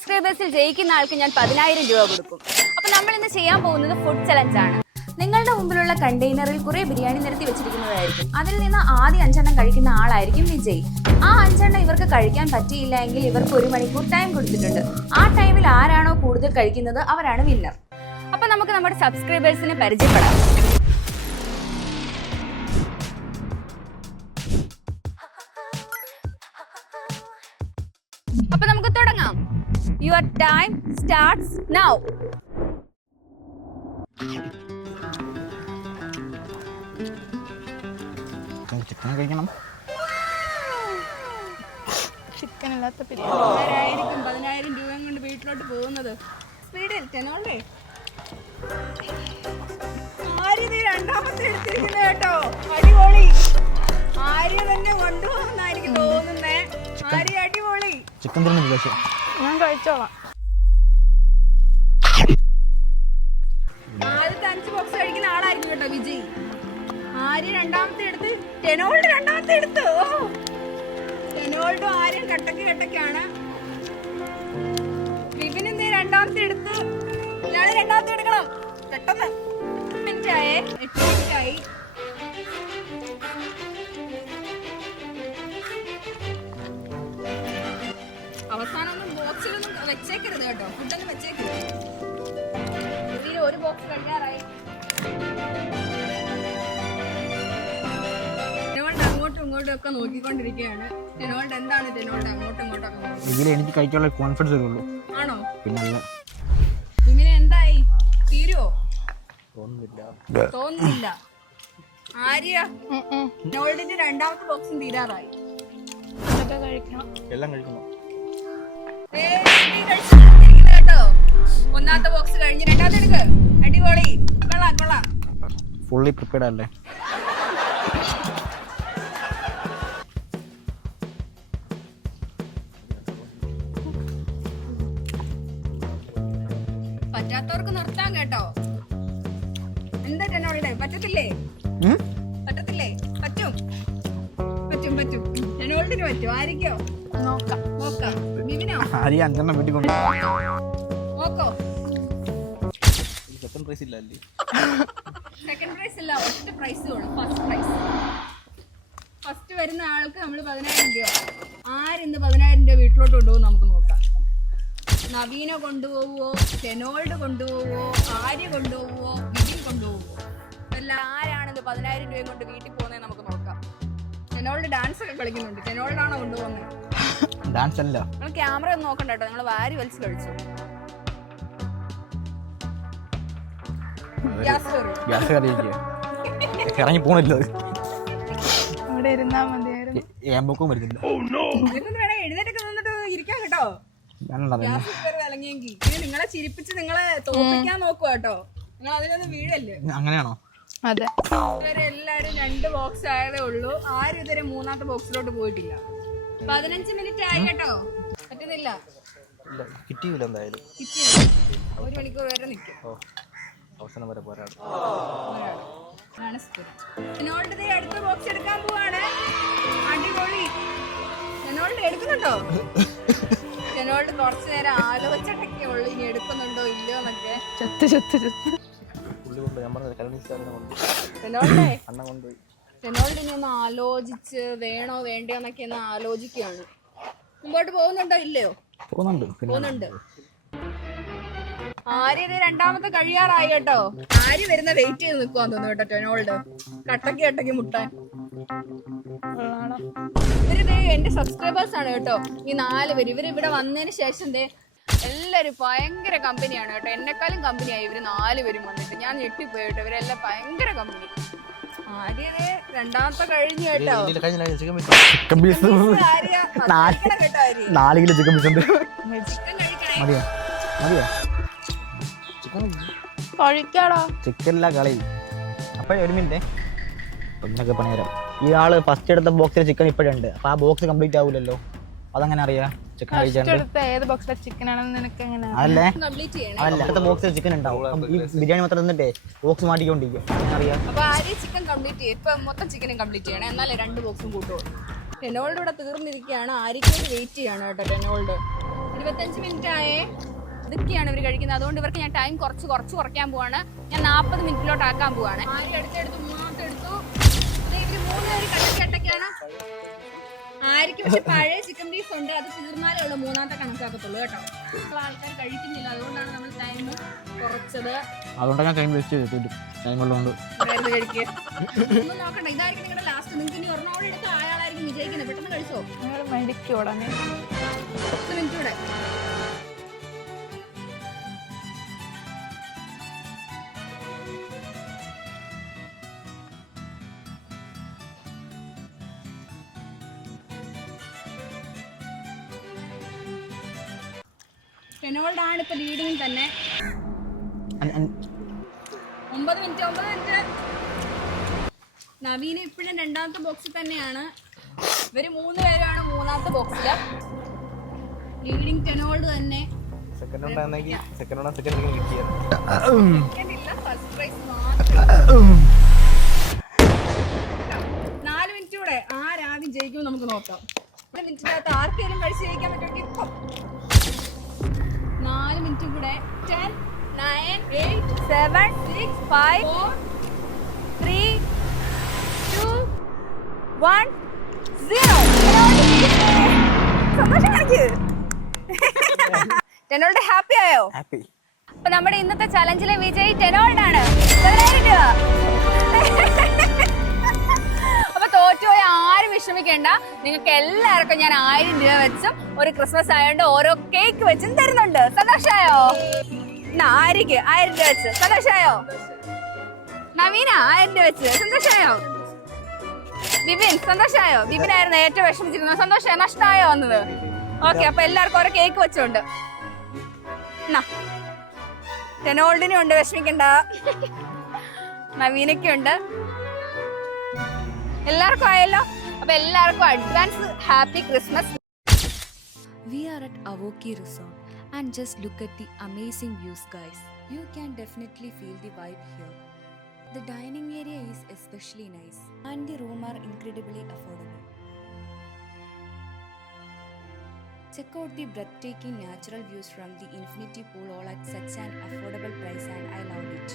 സബ്സ്ക്രൈബേഴ്സിൽ ജയിക്കുന്ന ആൾക്ക് ഞാൻ 10,000 രൂപ കൊടുക്കും. അപ്പൊ നമ്മൾ ഇന്ന് ചെയ്യാൻ പോകുന്നത് ഫുഡ് ചലഞ്ച് ആണ്. നിങ്ങളുടെ മുമ്പിലുള്ള കണ്ടെയ്നറിൽ കുറെ ബിരിയാണി നിരത്തി വെച്ചിരിക്കുന്നതായിരിക്കും. അതിൽ നിന്ന് ആദ്യം 5 എണ്ണം കഴിക്കുന്ന ആളായിരിക്കും വിജയ്. ആ 5 എണ്ണം ഇവർക്ക് കഴിക്കാൻ പറ്റിയില്ല എങ്കിൽ ഇവർക്ക് 1 മണിക്കൂർ ടൈം കൊടുത്തിട്ടുണ്ട്. ആ ടൈമിൽ ആരാണോ കൂടുതൽ കഴിക്കുന്നത് അവരാണ് വിന്നർ. അപ്പൊ നമുക്ക് നമ്മുടെ സബ്സ്ക്രൈബേഴ്സിനെ പരിചയപ്പെടാം. അപ്പൊ നമുക്ക് തുടങ്ങാം. Your time starts now. Chicken കഴിക്കണം. ചിക്കൻ ഇല്ലാത്ത ആരായിരിക്കും 10,000 രൂപ കൊണ്ട് വീട്ടിലോട്ട് പോകുന്നത്? സ്പീഡിൽ ടെനോൾഡേ ആര്യ രണ്ടാമത്തെ എടുത്തിരിക്കുന്നത് കേട്ടോ. അടിപൊളി. ആര്യ തന്നെ കൊണ്ടുപോകുന്നായിരിക്കും തോന്നുന്നേ. ആര്യ അടിപൊളി. ചിക്കൻ തിന്നുന്നില്ല പക്ഷേ ഞാൻ കഴിച്ചോളാം. ആദ്യത്തെ 5 ബോക്സ് കഴിക്കുന്ന ആളായിരിക്കും കേട്ടോ വിജയ്. ആര്യ രണ്ടാമത്തെ എടുത്ത് ടെനോൾഡ് രണ്ടാമത്തെ എടുത്തു. ടെനോൾഡും ആര്യൻ കട്ടക്കാണ്. വിപിൻ രണ്ടാമത്തെ എടുത്ത്. ഇയാള് രണ്ടാമത്തെ എടുക്കണം പെട്ടെന്ന്. 8 മിനിറ്റായി. അവസാനം ഒന്നും ബോക്സിലൊന്നും വെച്ചേക്കരുത് കേട്ടോ. ഫുഡൊന്നും വെച്ചേക്കരുത്. ഇതിൽ ഒരു ബോക്സ് കഴിക്കാറായി. ടെനോൾഡ് അങ്ങോട്ടും ഇങ്ങോട്ടും ഒക്കെ നോക്കിക്കൊണ്ടിരിക്കുകയാണ്. ടെനോൾഡ് എന്താണ് ടെനോൾഡ് അങ്ങോട്ടും ഇങ്ങോട്ടൊക്കെ നോക്കുന്നത്? ഇതിൽ എനിക്ക് കഴിക്കാനുള്ള കോൺഫിഡൻസ് വരുള്ളൂ. ആണോ? പിന്നെ ഇങ്ങനെ എന്തായി? തീരുവോ? തോന്നുന്നില്ല. ആര്യ ടെനോൾഡിന്റെ രണ്ടാമത്തെ ബോക്സും തീരാറായി. അതൊക്കെ കഴിക്കണം. എല്ലാം കഴിക്കണം. കേട്ടോ. ഒന്നാമത്തെ ബോക്സ് കഴിഞ്ഞ് രണ്ടാമത്തെ എടുക്ക്. അടിപൊളി. കൊള്ളാം. ഫുള്ളി പ്രിപ്പയർഡ് അല്ലേ? പറ്റാത്തവർക്ക് നിർത്താൻ കേട്ടോ. എന്താ ടെനോൾഡേ പറ്റത്തില്ലേ? പറ്റും. ടെനോൾഡിന് പറ്റും. ആയിരിക്കോ? നോക്കാം. വിപിനോ? ആര്യ 5 എണ്ണം വീട്ടിൽ കൊണ്ട് നോക്കോ. സെക്കൻഡ് പ്രൈസ് ഇല്ല അല്ലേ? സെക്കൻഡ് പ്രൈസ് ഇല്ല, ഒറ്റ പ്രൈസ് ഉള്ളൂ. ഫസ്റ്റ് വരുന്ന ആൾക്ക് നമ്മൾ 10,000 രൂപ. ആരിന്ന് 10,000 രൂപ വീട്ടിലോട്ട് കൊണ്ടുപോകും നമുക്ക് നോക്കാം. നവീന കൊണ്ടുപോവോ, ടെനോൾഡ് കൊണ്ടുപോവോ, ആര്യ കൊണ്ടുപോവോ, വിപിൻ കൊണ്ടുപോവോ? അല്ല, ആരാണിത് 10,000 രൂപ കൊണ്ട് വീട്ടിൽ പോകുന്നത് നമുക്ക് നോക്കാം. ടെനോൾഡ് ഡാൻസ് ഒക്കെ കളിക്കുന്നുണ്ട്. ടെനോൾഡാണോ കൊണ്ടുപോകുന്നത്? ഡാൻസ് അല്ല. നിങ്ങൾ ക്യാമറ ഒന്നും നോക്കണ്ട കേട്ടോ. നിങ്ങൾ വാരി വലിച്ച് കഴിച്ചു. ഗ്യാസ് ഇറങ്ങി പോണില്ല. അവിടെ ഇരുന്നാ മതിയായിരുന്നു. ഏമ്പൊക്കും വരുന്നില്ല. എഴുന്നേറ്റൊക്കെ നിന്നിട്ട് ഇരിക്കാൻ കേട്ടോ. ഇറങ്ങിയെങ്കിൽ പിന്നെ നിങ്ങളെ ചിരിപ്പിച്ച് നിങ്ങളെ തോപ്പിക്കാൻ നോക്കുക കേട്ടോ. നിങ്ങൾ അതിനൊന്നും വീഴല്ലേ. അങ്ങനെയാണോ? അതെ. ഇതുവരെ എല്ലാരും 2 ബോക്സ് ആയതേ ഉള്ളൂ. ആരും ഇതുവരെ 3ാമത്തെ ബോക്സിലോട്ട് പോയിട്ടില്ല. 15 മിനിറ്റ് ആയി കേട്ടോ. പറ്റുന്നില്ല. കിട്ടിയില്ല. എന്തായാലും 1 മണിക്കൂർ വരെ നിൽക്കും. അവസാനം വരെ പോരാടും. ടെനോൾഡ് അടുത്ത ബോക്സ് എടുക്കാൻ പോവാണ്. അടിപൊളി. ടെനോൾഡ് എടുക്കുന്നുണ്ടോ? ടെനോൾഡ് കുറച്ചു നേരം ആലോചിച്ചിട്ടൊക്കെ ഉള്ളു ഇനി എടുക്കുന്നുണ്ടോ ഇല്ലയോ എന്നൊക്കെ. ടെനോൾഡ് ഇനി ഒന്ന് ആലോചിച്ച് വേണോ വേണ്ടയോ എന്നൊക്കെ ഒന്ന് ആലോചിക്കുകയാണ്. മുമ്പോട്ട് പോകുന്നുണ്ടോ ഇല്ലയോ? പോകുന്നുണ്ട്. ആര്യ രണ്ടാമത്തെ കഴിയാറായി കേട്ടോ. ആര്യ വരുന്ന വെയിറ്റ് ചെയ്ത് നിൽക്കുവാന്ന് തോന്നുന്നു കേട്ടോ. ടെനോൾഡ് കട്ടക്ക് മുട്ടാൻ. ഇവരിത് എന്റെ സബ്സ്ക്രൈബേഴ്സ് ആണ് കേട്ടോ. ഈ 4 പേര് ഇവര് ഇവിടെ വന്നതിന് ശേഷം എല്ലാരും ഭയങ്കര കമ്പനിയാണ് കേട്ടോ. എന്നെക്കാളും കമ്പനിയായി ഇവര് 4 പേരും വന്നിട്ട്. ഞാൻ ഞെട്ടിപ്പോയി കേട്ടോ. ഇവരെല്ലാം ഭയങ്കര കമ്പനി. ആര്യത് രണ്ടാമത്തെ കഴിഞ്ഞു കേട്ടോ. 4 കിലോ ചിക്കൻ പീസ് ഉണ്ട്. ചിക്കൻ കഴിക്കണേ. മതിയോ? കഴിക്കാടോ. ചിക്കനില്ല കളി. അപ്പൊ 1 മിനിറ്റ് ഒന്നൊക്കെ പണിതരാം. ഇയാള് ഫസ്റ്റ് എടുത്ത ബോക്സിൽ ചിക്കൻ ഇപ്പോഴുണ്ട്. അപ്പൊ ആ ബോക്സ് കംപ്ലീറ്റ് ആവൂലല്ലോ. അതങ്ങനെ അറിയാം? ചിക്കൻ കഴിച്ചാണ്ട് ഏത് ബോക്സിലെ ചിക്കൻ ആണെന്ന് നിനക്ക് എങ്ങനെ? അതല്ല, അടുത്ത ബോക്സിൽ ചിക്കൻ ഉണ്ടാവും. ഈ ബിരിയാണി മാത്രം നിന്നിട്ടേ ബോക്സ് മാറ്റിക്കൊണ്ടിരിക്കും. അറിയാം. അപ്പൊ ആര്യ ചിക്കൻ കംപ്ലീറ്റ് ചെയ്യും. ഇപ്പൊ മൊത്തം ചിക്കനും കംപ്ലീറ്റ് ചെയ്യണം. എന്നാലേ 2 ബോക്സും കൂട്ടുള്ളൂ. ടെനോൾഡ് ഇവിടെ തീർന്നിരിക്കുകയാണ്. ആര്യക്ക് വെയിറ്റ് ചെയ്യാണ് കേട്ടോ. ടെനോൾഡ് 25 മിനിറ്റ് ആയേ. ഇതൊക്കെയാണ് ഇവർ കഴിക്കുന്നത്. അതുകൊണ്ട് ഇവർക്ക് ഞാൻ ടൈം കുറച്ച് കുറയ്ക്കാൻ പോവാണ്. ഞാൻ 40 മിനിറ്റിലോട്ട് ആക്കാൻ പോവാണ്. ആരും എടുത്തെടുത്തു, മൂന്നാമത്തെ എടുത്തു. ഇവര് 3 പേര് കട്ടക്കാണ്. ആയിരിക്കും പക്ഷെ പഴയ ചിക്കൻ ബീഫ് ഉണ്ട്, അത് തീർന്നാലേ ഉള്ളൂ മൂന്നാമത്തെ കണക്കാക്കത്തുള്ളൂ കേട്ടോ. ആൾക്കാർ കഴിക്കുന്നില്ല, അതുകൊണ്ടാണ് നമ്മൾ ടൈം കുറച്ചത്. അതുകൊണ്ടാണ് ടൈം വെച്ച് ചെയ്തിട്ട് ടൈം ഉള്ളതുകൊണ്ട് കഴിക്കുക. ഒന്നും നോക്കണ്ട, ഇതായിരിക്കും നിങ്ങളുടെ ലാസ്റ്റ്. നിങ്ങൾക്ക് ഇനി ഒരെണ്ണോടെ എടുത്ത് അയാളായിരിക്കും വിജയിക്കുന്നത്. പെട്ടെന്ന് കഴിച്ചോ. ഞങ്ങൾ മടിക്കും ഉടനെ. 10 മിനിറ്റ് കൂടെ. റെനോൾഡ് ആണ് ഇപ്പൊ ലീഡിങ് തന്നെ. 9 മിനിറ്റ്. നവീന ഇപ്പോഴും രണ്ടാമത്തെ ബോക്സിൽ തന്നെയാണ്. ഇവര് 3 പേരാണ് മൂന്നാമത്തെ ബോക്സില്. ലീഡിങ് ടെനോൾഡ് തന്നെ. സെക്കൻഡ് ഉണ്ടായിരുന്നെങ്കിൽ സെക്കൻഡ് കിട്ടിയത്. സെക്കൻഡില്ല, ഫസ്റ്റ് പ്രൈസ് മാത്രം. 4 മിനിറ്റ് കൂടെ. ആരാദ്യം ജയിക്കും നമുക്ക് നോക്കാം. 4 മിനിറ്റിനകത്ത് ആർക്കെങ്കിലും കഴിച്ച് ജയിക്കാൻ പറ്റുമെങ്കിൽ ഇപ്പം 4 മിനിറ്റ് കൂടെ. 10, 9, 8, 7, 6, 5, 4, 3, 2, 1, 0. സന്തോഷം കാണിക്ക്. ടെനോൾഡ് ഹാപ്പി ആയോ? ഹാപ്പി. അപ്പൊ നമ്മുടെ ഇന്നത്തെ ചലഞ്ചിലെ വിജയി ടെനോൾഡ് ആണ്. 7,000 രൂപ. അപ്പൊ തോറ്റുപോയ ആരും വിഷമിക്കേണ്ട. നിങ്ങൾക്ക് എല്ലാവർക്കും ഞാൻ 1000 രൂപ വെച്ചും ഒരു ക്രിസ്മസ് ആയതുകൊണ്ട് ഓരോ കേക്ക് വെച്ചും തരുന്നുണ്ട്. സന്തോഷായോ? ആര്യക്ക് 1000 രൂപ വെച്ച്. സന്തോഷായോ? നവീന 1000 രൂപ വെച്ച്. സന്തോഷായോ? ബിബിൻ സന്തോഷായോ? ബിബിനായിരുന്നു ഏറ്റവും വിഷമിച്ചിരുന്നത്. സന്തോഷായോ? നഷ്ടമായോ വന്നത്? ഓക്കെ, അപ്പൊ എല്ലാവർക്കും ഓരോ കേക്ക് വെച്ചുണ്ട്. ടെനോൾഡിനും ഉണ്ട്, വിഷമിക്കണ്ട. നവീനയ്ക്കുണ്ട്. എല്ലാവർക്കും ആയല്ലോ. അപ്പൊ എല്ലാവർക്കും advance happy Christmas. We are at Avoki Resort and just look at the amazing views, guys. You can definitely feel the vibe here. The dining area is especially nice and the rooms are incredibly affordable. Check out the breathtaking natural views from the infinity pool all at such an affordable price and I love it.